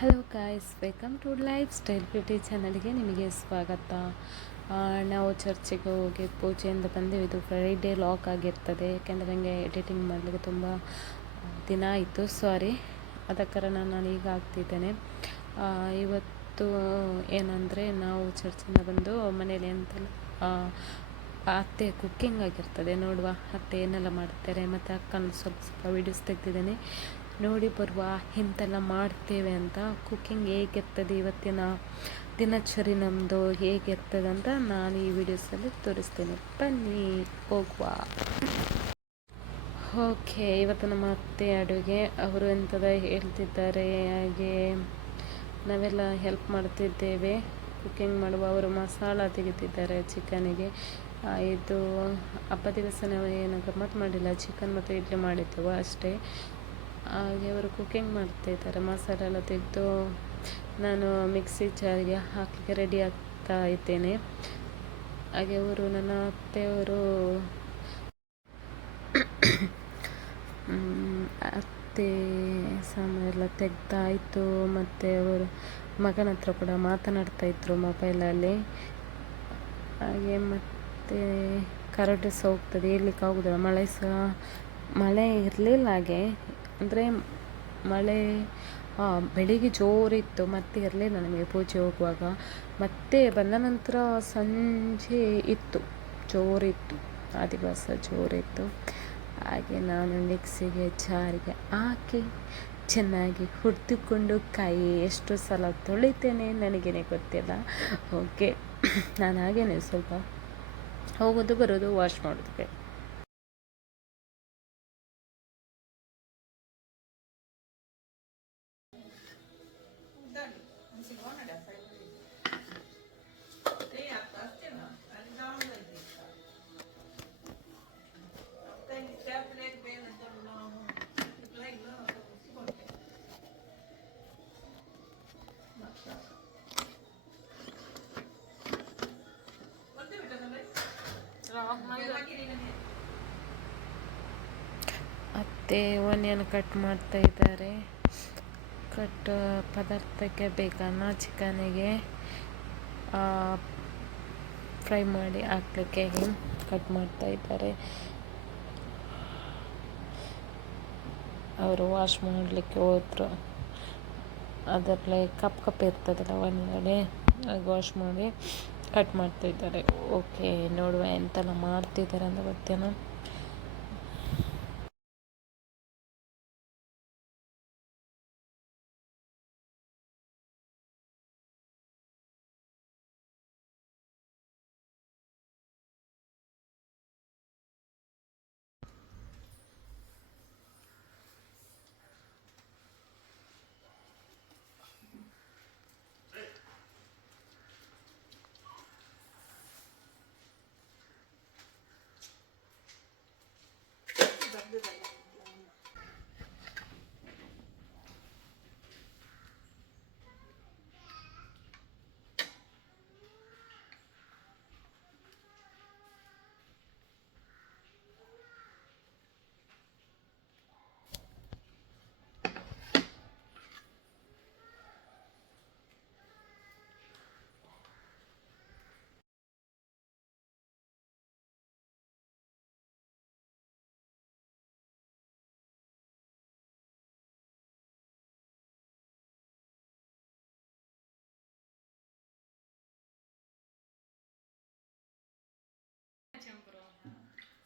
Hello guys welcome to lifestyle beauty ಚಾನಲ್ಗೆ ನಿಮಗೆ ಸ್ವಾಗತ. ನಾವು ಚರ್ಚಿಗೆ ಹೋಗಿ ಪೂಜೆಯಿಂದ ಬಂದೆವು ಇದು ಫ್ರೈಡೇ ಲಾಕ್ ಆಗಿರ್ತದೆ. ಯಾಕೆಂದರೆ ನನಗೆ ಎಡಿಟಿಂಗ್ ಮಾಡಲಿಕ್ಕೆ ತುಂಬ ದಿನ ಆಯಿತು. ಸಾರಿ ಅದ ಕಾರಣ ನಾನು ಈಗ ಆಗ್ತಿದ್ದೇನೆ. ಇವತ್ತು ಏನಂದರೆ ನಾವು ಚರ್ಚಿಂದ ಬಂದು ಮನೇಲಿ ಎಂತೆಲ್ಲ ಅತ್ತೆ ಕುಕ್ಕಿಂಗ್ ಆಗಿರ್ತದೆ. ನೋಡುವ ಅತ್ತೆ ಏನೆಲ್ಲ ಮಾಡ್ತಾರೆ. ಮತ್ತು ಅಕ್ಕನ ಸ್ವಲ್ಪ ಸ್ವಲ್ಪ ವೀಡಿಯೋಸ್ ತೆಗ್ದಿದ್ದೇನೆ. ನೋಡಿ ಬರುವ ಇಂಥೆಲ್ಲ ಮಾಡ್ತೇವೆ ಅಂತ ಕುಕ್ಕಿಂಗ್ ಹೇಗಿರ್ತದೆ ಇವತ್ತಿನ ದಿನಚರಿ ನಮ್ಮದು ಹೇಗಿರ್ತದೆ ಅಂತ ನಾನು ಈ ವಿಡಿಯೋಸಲ್ಲಿ ತೋರಿಸ್ತೇನೆ. ಬನ್ನಿ ಹೋಗುವ. ಓಕೆ ಇವತ್ತು ನಮ್ಮ ಅತ್ತೆ ಅಡುಗೆ. ಅವರು ಎಂಥದ ಹೇಳ್ತಿದ್ದಾರೆ, ಹಾಗೆ ನಾವೆಲ್ಲ ಹೆಲ್ಪ್ ಮಾಡ್ತಿದ್ದೇವೆ. ಕುಕ್ಕಿಂಗ್ ಮಾಡುವ ಅವರು ಮಸಾಲ ತೆಗಿತಿದ್ದಾರೆ ಚಿಕನಿಗೆ. ಇದು ಹಬ್ಬ ದಿವಸ ನಾವು ಏನು ಗಮ್ಮತ್ತು ಮಾಡಿಲ್ಲ. ಚಿಕನ್ ಮತ್ತು ಇಡ್ಲಿ ಮಾಡಿದ್ದೆವು ಅಷ್ಟೇ. ಹಾಗೆ ಅವರು ಕುಕ್ಕಿಂಗ್ ಮಾಡ್ತಾ ಇದ್ದಾರೆ. ಮಸಾಲೆ ಎಲ್ಲ ತೆಗೆದು ನಾನು ಮಿಕ್ಸಿ ಜಾರಿಗೆ ಹಾಕಲಿಕ್ಕೆ ರೆಡಿ ಆಗ್ತಾ ಇದ್ದೇನೆ. ಹಾಗೆ ಅವರು ನನ್ನ ಅತ್ತೆಯವರು ಅತ್ತೆ ಸಾಮಾನು ಎಲ್ಲ ತೆಗ್ದಾಯಿತು. ಮತ್ತು ಅವರು ಮಗನ ಹತ್ರ ಕೂಡ ಮಾತನಾಡ್ತಾ ಇದ್ರು ಮೊಬೈಲಲ್ಲಿ ಹಾಗೆ ಮತ್ತೆ ಕರೆಂಟ್ ಸಹ ಹೋಗ್ತದೆ. ಇರ್ಲಿಕ್ಕೆ ಆಗೋದಿಲ್ಲ. ಮಳೆ ಸಹ, ಮಳೆ ಇರಲಿಲ್ಲ ಹಾಗೆ. ಅಂದರೆ ಮಳೆ ಬೆಳಿಗ್ಗೆ ಜೋರಿತ್ತು, ಮತ್ತೆ ಇರಲಿಲ್ಲ ನಮಗೆ ಪೂಜೆ ಹೋಗುವಾಗ. ಮತ್ತೆ ಬಂದ ನಂತರ ಸಂಜೆ ಇತ್ತು, ಜೋರಿತ್ತು ಆ ದಿವಸ ಜೋರಿತ್ತು. ಹಾಗೆ ನಾನು ಮಿಕ್ಸಿಗೆ, ಜಾರಿಗೆ ಹಾಕಿ ಚೆನ್ನಾಗಿ ಹುರಿದುಕೊಂಡು ಕೈ ಎಷ್ಟು ಸಲ ತೊಳಿತೇನೆ ನನಗೇನೆ ಗೊತ್ತಿಲ್ಲ. ಓಕೆ ನಾನು ಹಾಗೇನೆ ಸ್ವಲ್ಪ ಹೋಗೋದು ಬರೋದು ವಾಶ್ ಮಾಡೋದಕ್ಕೆ ಅತ್ತೆ ಓನಿಯನ್ ಕಟ್ ಮಾಡ್ತಾ ಇದ್ದಾರೆ. ಕಟ್ ಪದಾರ್ಥಕ್ಕೆ ಬೇಕನ್ನ ಚಿಕನಿಗೆ ಫ್ರೈ ಮಾಡಿ ಹಾಕ್ಲಿಕ್ಕೆ ಕಟ್ ಮಾಡ್ತಾ ಇದ್ದಾರೆ. ಅವರು ವಾಶ್ ಮಾಡಲಿಕ್ಕೆ ಹೋದ್ರು. ಅದರಲ್ಲೇ ಕಪ್ ಕಪ್ ಇರ್ತದಲ್ಲ ಒಂದ್ಗಡೆ ಅದು ವಾಶ್ ಮಾಡಿ ಕಟ್ ಮಾಡ್ತಾ ಇದ್ದಾರೆ. ಓಕೆ ನೋಡುವ ಎಂತೆಲ್ಲ ಮಾಡ್ತಿದ್ದಾರೆ ಅಂತ ಗೊತ್ತೇನೋ?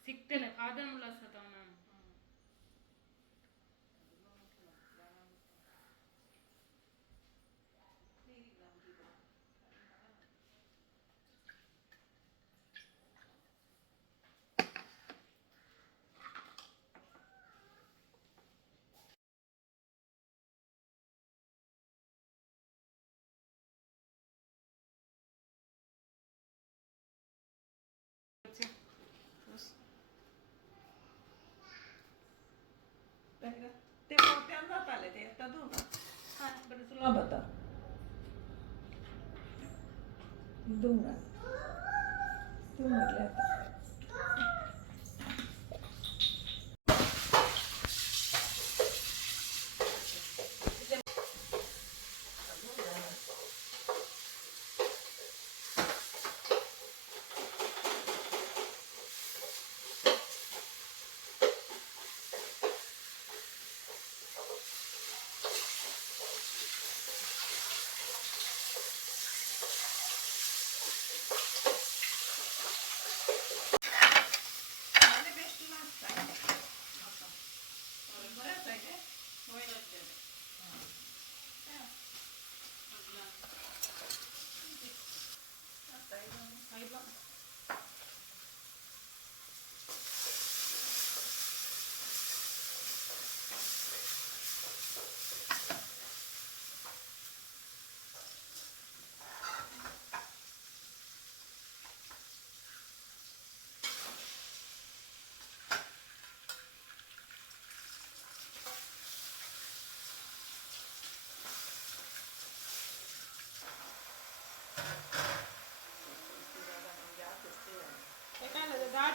ಸಿಕ್ತಿಲ್ಲ ಕಾದಮ್ಲ ಸತವ Päivä. Te voitte antaa tälle teettää tuota. Labata. Dunga. Dunga lähtee.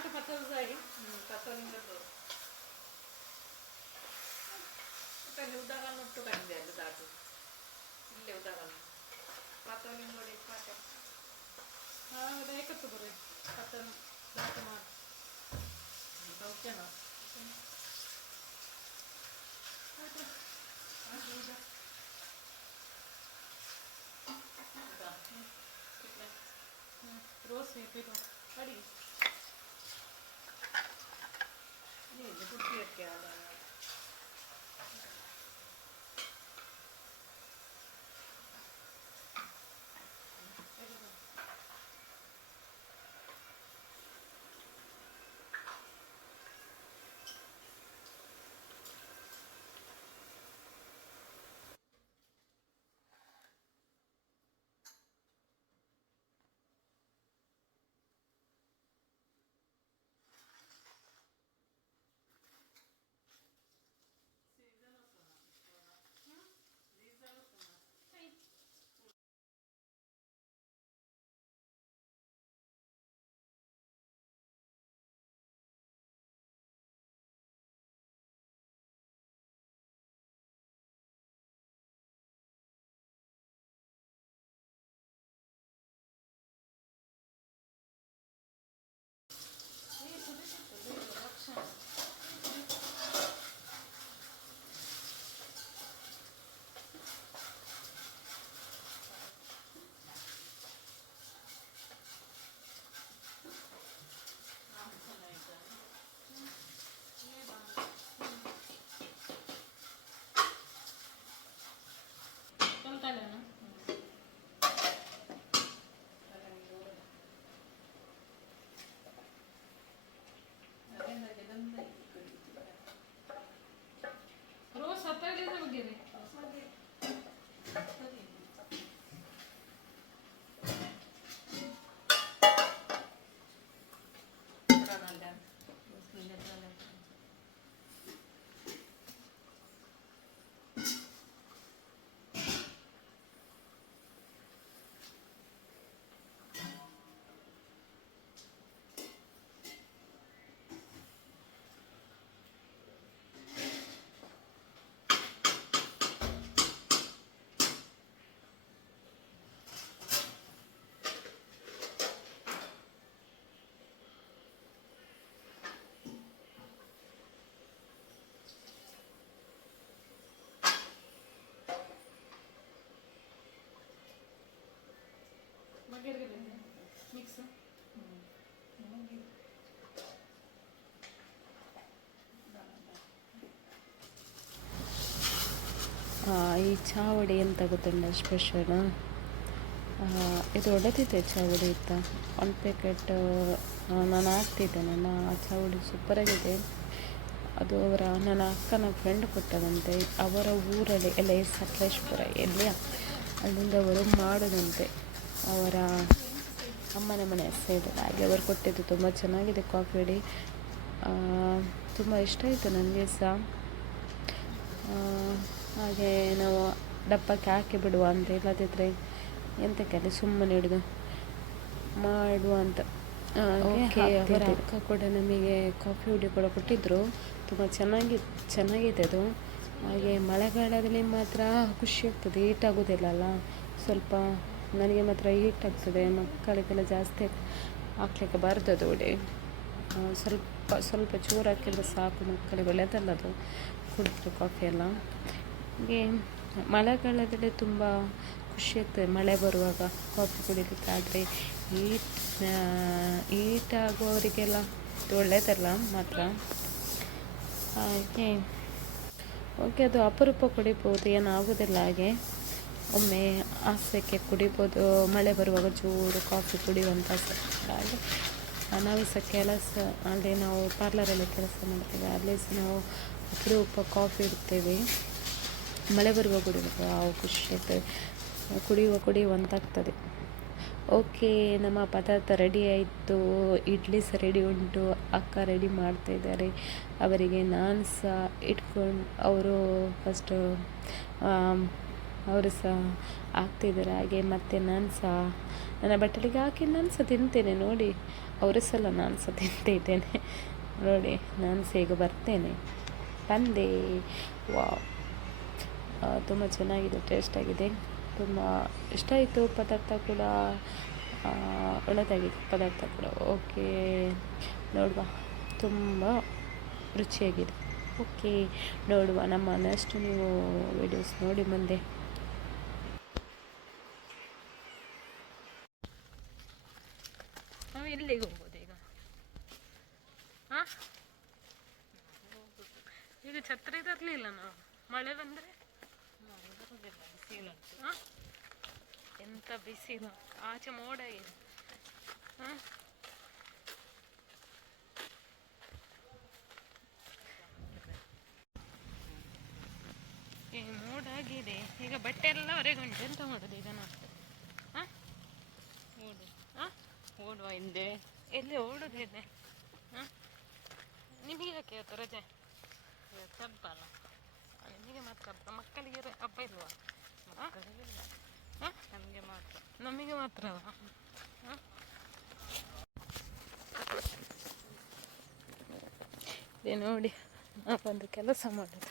ഒരാൾക്ക് പത്ത് ദിവസമായി പത്ത് പതിനഞ്ച് തന്നെ ഉദാഹരണം ഇട്ട് കണ്ടില്ല താട്ട് ഇല്ല ഉദാഹരണം പത്തോലും കൂടി പാട്ടെ ആ ഒരേക്കത്ത് പറയും പത്തൊന്നും താട്ട് മാറും ണോ റോസ് അടി 你们都别点了 ಈ ಚಾವಡಿ ಎಂತ ಗೊತ್ತುಂಡ ಸ್ಪೆಷಲ್ ಇದು ಒಡೆದಿದೆ ಚಾವಡಿ ಇತ್ತ? ಒಂದು ಪ್ಯಾಕೆಟ್ ನಾನು ಹಾಕ್ತಿದ್ದೆ. ನನ್ನ ಆ ಚಾವಡಿ ಸೂಪರಾಗಿದೆ ಅದು ಅವರ, ನನ್ನ ಅಕ್ಕನ ಫ್ರೆಂಡ್ ಕೊಟ್ಟದಂತೆ. ಅವರ ಊರಲ್ಲಿ, ಎಲ್ಲ, ಸಕಲೇಶ್ಪುರ ಎಲ್ಲಿ ಅಲ್ಲಿಂದ ಅವರು ಮಾಡೋದಂತೆ. ಅವರ ಅಮ್ಮನ ಮನೆ ಸೈಡ್ ಹಾಗೆ ಅವರು ಕೊಟ್ಟಿದ್ದು. ತುಂಬ ಚೆನ್ನಾಗಿದೆ ಕಾಫಿ ಅಡಿ. ತುಂಬ ಇಷ್ಟ ಆಯಿತು ನನಗೆ ಸಹ ಹಾಗೆ ನಾವು ಡಬ್ಬಕ್ಕೆ ಹಾಕಿ ಬಿಡುವ ಅಂತ ಇಲ್ಲದಿದ್ದರೆ ಎಂತಕ್ಕೆ ಅಲ್ಲಿ ಸುಮ್ಮನೆ ಹಿಡಿದು ಮಾಡುವ ಅಂತ. ಓಕೆ ಅವರ ಅಕ್ಕ ಕೂಡ ನಮಗೆ ಕಾಫಿ ಹುಡಿ ಕೂಡ ಕೊಟ್ಟಿದ್ದರು ತುಂಬ ಚೆನ್ನಾಗಿ ಚೆನ್ನಾಗಿದೆ ಅದು. ಹಾಗೆ ಮಳೆಗಾಲದಲ್ಲಿ ಮಾತ್ರ ಖುಷಿ ಆಗ್ತದೆ ಹೀಟ್ ಆಗೋದಿಲ್ಲ ಅಲ್ಲ. ಸ್ವಲ್ಪ ನನಗೆ ಮಾತ್ರ ಹೀಟ್ ಆಗ್ತದೆ ಮಕ್ಕಳಿಗೆಲ್ಲ ಜಾಸ್ತಿ ಹಾಕ್ಲಿಕ್ಕೆ ಬಾರ್ದು ಅದು ಹುಡಿ ಸ್ವಲ್ಪ ಸ್ವಲ್ಪ ಚೂರು ಹಾಕಿದ್ರೆ ಸಾಕು ಮಕ್ಕಳಿಗೆ ಒಳ್ಳೆಯದಲ್ಲ ಅದು. ಕುಡಿದ್ರು ಕಾಫಿ ಎಲ್ಲ. ಹೀಗೆ ಮಳೆಗಾಲದಲ್ಲಿ ತುಂಬ ಖುಷಿ ಆಗ್ತದೆ ಮಳೆ ಬರುವಾಗ ಕಾಫಿ ಕುಡಿಲಿಕ್ಕೆ ಆದರೆ ಈಟ್ ಈಟ್ ಆಗುವವರಿಗೆಲ್ಲ ಇದು ಒಳ್ಳೆಯದಲ್ಲ ಮಾತ್ರ? ಹಾಗೆ. ಓಕೆ, ಅದು ಅಪರೂಪ ಕುಡಿಬೋದು ಏನಾಗೋದಿಲ್ಲ ಹಾಗೆ. ಒಮ್ಮೆ ಆಸೆಗೆ ಕುಡಿಬೋದು, ಮಳೆ ಬರುವಾಗ ಜೋರು ಕಾಫಿ ಕುಡಿಯುವಂಥ ಹಾಗೆ. ನಾವು ಸಹ ಕೆಲಸ, ಅಲ್ಲಿ ನಾವು ಪಾರ್ಲರಲ್ಲಿ ಕೆಲಸ ಮಾಡ್ತೇವೆ, ಅಲ್ಲಿ ಸಹ ನಾವು ಅಪರೂಪ ಕಾಫಿ ಇಡ್ತೇವೆ. ಮಳೆ ಬರುವ ಕುಡಿಬೇಕು ಅವು ಖುಷಿ ಆಗ್ತದೆ ಕುಡಿಯುವ ಕುಡಿಯುವಂತಾಗ್ತದೆ ಓಕೆ ನಮ್ಮ ಪದಾರ್ಥ ರೆಡಿ ಆಯಿತು. ಇಡ್ಲಿ ಸಹ ರೆಡಿ ಉಂಟು. ಅಕ್ಕ ರೆಡಿ ಮಾಡ್ತಾ ಇದ್ದಾರೆ. ಅವರಿಗೆ ನಾನು ಸಹ ಇಟ್ಕೊಂಡು, ಅವರು ಫಸ್ಟು ಅವರು ಸಹ ಹಾಕ್ತಿದ್ದಾರೆ ಹಾಗೆ ಮತ್ತು ನಾನು ಸಹ, ನನ್ನ ಬಟ್ಟಲಿಗೆ ಹಾಕಿ ನಾನು ಸಹ ತಿಂತೇನೆ, ನೋಡಿ. ಅವರು ಸಲ ನಾನು ಸಹ ತಿಂತಿದ್ದೇನೆ ನೋಡಿ, ನಾನು ಸಹ ಬರ್ತೇನೆ. ಬಂದೆ ವಾ ತುಂಬ ಚೆನ್ನಾಗಿದೆ ಟೇಸ್ಟ್ ಆಗಿದೆ. ತುಂಬ ಇಷ್ಟ ಆಯಿತು ಪದಾರ್ಥ ಕೂಡ. ಒಳ್ಳೆದಾಗಿತ್ತು ಪದಾರ್ಥ ಕೂಡ. ಓಕೆ ನೋಡುವ. ತುಂಬ ರುಚಿಯಾಗಿದೆ. ಓಕೆ ನೋಡುವ. ನಮ್ಮ ನೆಕ್ಸ್ಟ್ ನೀವು ವಿಡಿಯೋಸ್ ನೋಡಿ ಮುಂದೆ ನಾವು ಎಲ್ಲಿಗೆ ಹೋಗ್ಬೋದು ಈಗ ಹಾಂ ಈಗ ಛತ್ರಿ ತರಲಿಲ್ಲ ನಾವು ಮಳೆ ಬಂದರೆ ಹಾಂ ಎಂತ ಬಿಸಿಲು ಆಚೆ ಮೋಡ ಇದೆ ಹಾಂ ಈ ಮೋಡ ಆಗಿದೆ ಈಗ ಬಟ್ಟೆ ಎಲ್ಲ ಹೊರಗೆ ಉಂಟು ಎಂತ ಮಾಡೋದು ಈಗ ನಾವು? ಹಾಂ ಓಡು. ಹಾಂ ಓಡುವ ಹಿಂದೆ. ಎಲ್ಲಿ ಓಡೋದಿದೆ ಹಾಂ ನಿಮಗೆ ಯಾಕೆ ಇವತ್ತು ರಜೆ? ಹಬ್ಬಲ್ಲ ನಿಮಗೆ ಮತ್ತೆ ಹಬ್ಬ. ಮಕ್ಕಳಿಗೆ ಹಬ್ಬ ಇಲ್ವಾ? ನಮಗೆ ಮಾತ್ರ. ನಮಗೆ ಮಾತ್ರ. ಇದೆ ನೋಡಿ ನಾವೊಂದು ಕೆಲಸ ಮಾಡೋದು.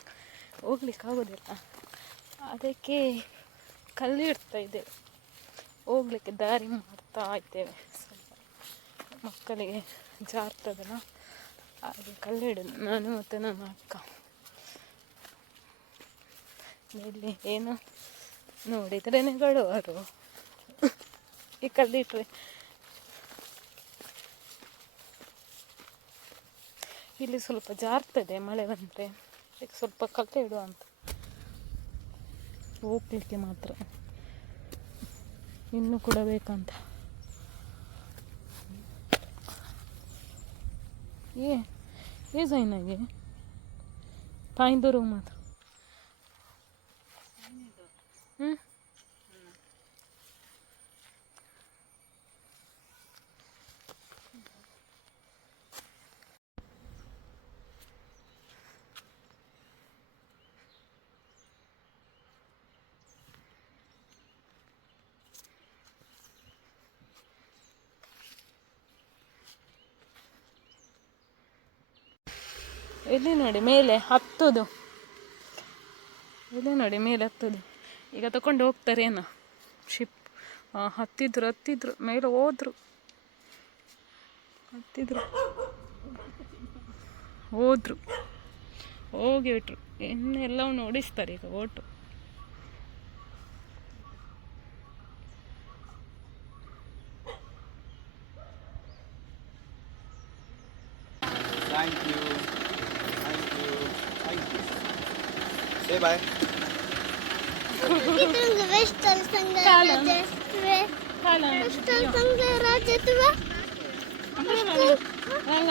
ಹೋಗ್ಲಿಕ್ಕೆ ಆಗೋದಿಲ್ಲ. ಅದಕ್ಕೆ ಕಲ್ಲು ಇಡ್ತಾ ಇದ್ದೇವೆ. ಹೋಗ್ಲಿಕ್ಕೆ ದಾರಿ ಮಾಡ್ತಾ ಇದ್ದೇವೆ. ಸ್ವಲ್ಪ ಮಕ್ಕಳಿಗೆ ಜಾರ್ತದಲ್ಲ, ಹಾಗೆ ಕಲ್ಲಿಡೋದು ನಾನು ಮತ್ತು ನನ್ನ ಅಕ್ಕ. ಇಲ್ಲಿ ಏನು ನೋಡಿದ್ರೇನೆ ಗಡುವರು ಈ ಕಲ್ಲಿಟ್ರೆ. ಇಲ್ಲಿ ಸ್ವಲ್ಪ ಜಾರ್ತದೆ ಮಳೆ ಬಂದರೆ. ಅದಕ್ಕೆ ಸ್ವಲ್ಪ ಕಲ್ತೆ ಇಡುವ ಅಂತ. ಹೋಗ್ಲಿಕ್ಕೆ ಮಾತ್ರ. ಇನ್ನೂ ಕೂಡ ಬೇಕಂತ. ಏ ಏ ಸೈನಾಗೆ? ಪಾಯಿಂದೂರು ಮಾತ್ರ. ಇಲ್ಲಿ ನೋಡಿ, ಮೇಲೆ ಹತ್ತುದು. ಇಲ್ಲಿ ನೋಡಿ, ಮೇಲೆ ಹತ್ತುದು. ಈಗ ತಕೊಂಡು ಹೋಗ್ತಾರೆ ಏನೋ? ಶಿಪ್ ಹತ್ತಿದ್ರು ಹತ್ತಿದ್ರು, ಮೇಲೆ ಹೋದ್ರು. ಹತ್ತಿದ್ರು. ಹೋದ್ರು. ಹೋಗಿ ಬಿಟ್ರು. ನೋಡಿಸ್ತಾರೆ ಓಡಿಸ್ತಾರೆ ಈಗ vote. Thank you. Bye bye. ಇದೊಂದು ವೆಸ್ಟಲ್ ಸಂಘ ವೆಸ್ಟಲ್ ಸಂಘ ರಾಜ್ಯತ್ವ ರಂಗ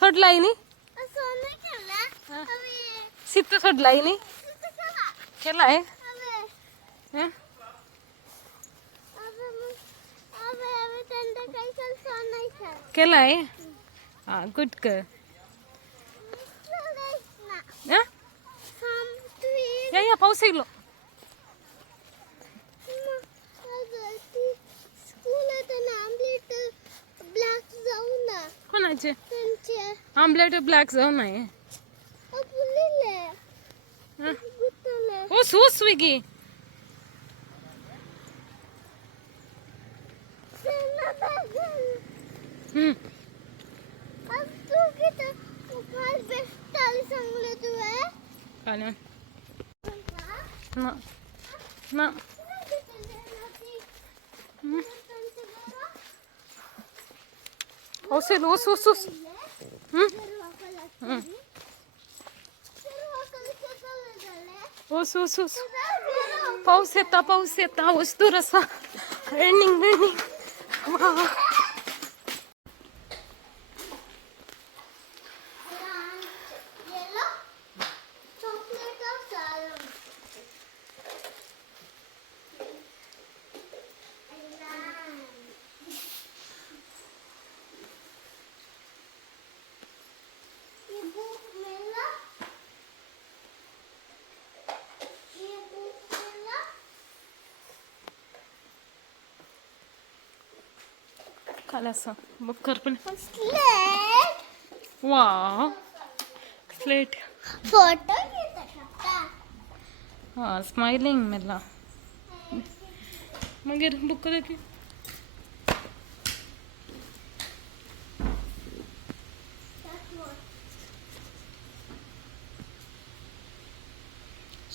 सोडला नी असं नाही केलं हवे सित्त सोडला नी केला केलाय हवे हं? हवे हवे हवे त्यांना काही कल्पना नाही सर केलाय हा गुड कर ना हा हम तुम्ही या या पाऊस येईल ऑमलेट ब्लैक जोन आए हैं हो स्विगी ना, ना, ना, तू किती Kalian. Na. Na. Hmm. Osil, us, us, us. Hmm. Hmm. Us, us, us. पाऊस येता पाऊस येता पाऊस दूर असा रेनिंग रेनिंग कालासा मग करपण स्लेट वा स्लेट फ़ोटो घेता शकता हाँ स्माइलिंग मेला। मागीर बुक करती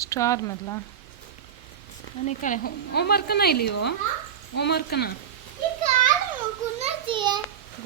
स्टार मेला। आनी काय होमवर्क कना इली हो होमवर्क ना। आहे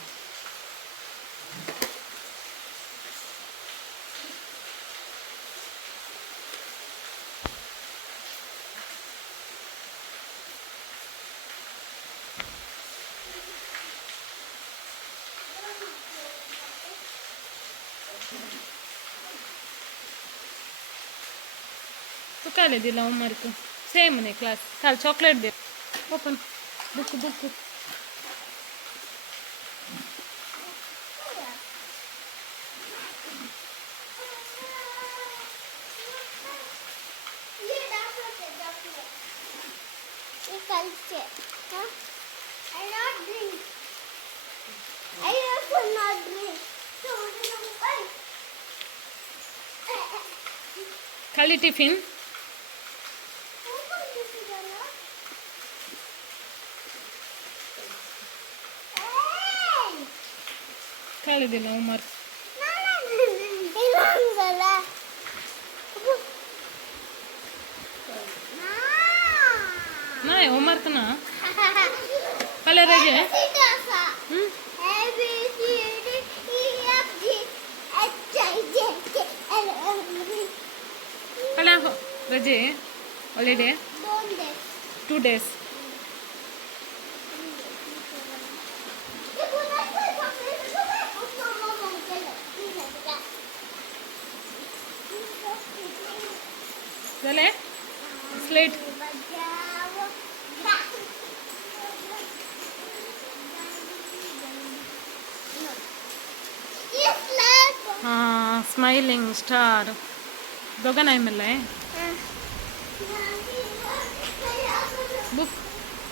इथं मशीन माझं गल्ले तिथे मशीन तू काय दिला होमवर्क सेम नाही क्लास काल चॉकलेट दे ओपन बुक बुक ಮಾಮೂಲಿ ಟಿಫಿನ್ ಕಾಲಿದಿಲ್ಲ ಉಮರ್. ನಾ ಹೋಮ್ವರ್ಕ್ನ ರಜೆ रजे हॉलीडे टू डेज़ स्लेट हाँ स्माइलिंग स्टार गगन आई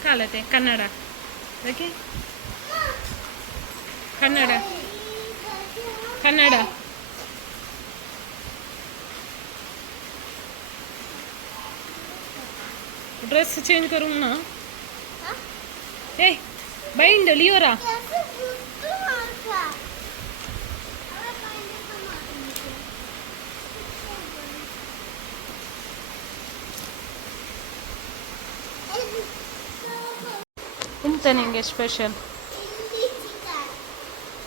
ಕಲತೆ Kannada okay Kannada Kannada dress change ಕರು ಏಯ್ ಬೈಂಡ್ ಲಿಯೋರಾ ಇಷ್ಟ ನಿಮಗೆ ಸ್ಪೆಷಲ್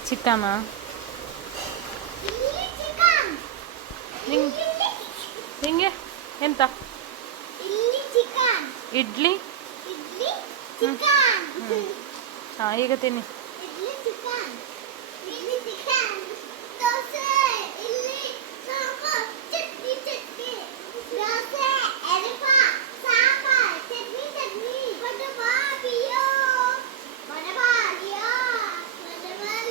ಚಿಕನ ನಿಂಗೆ ನಿಂಗೆ ಎಂತ ಇಡ್ಲಿ ಹಾಂ ಈಗ ತಿನ್ನಿ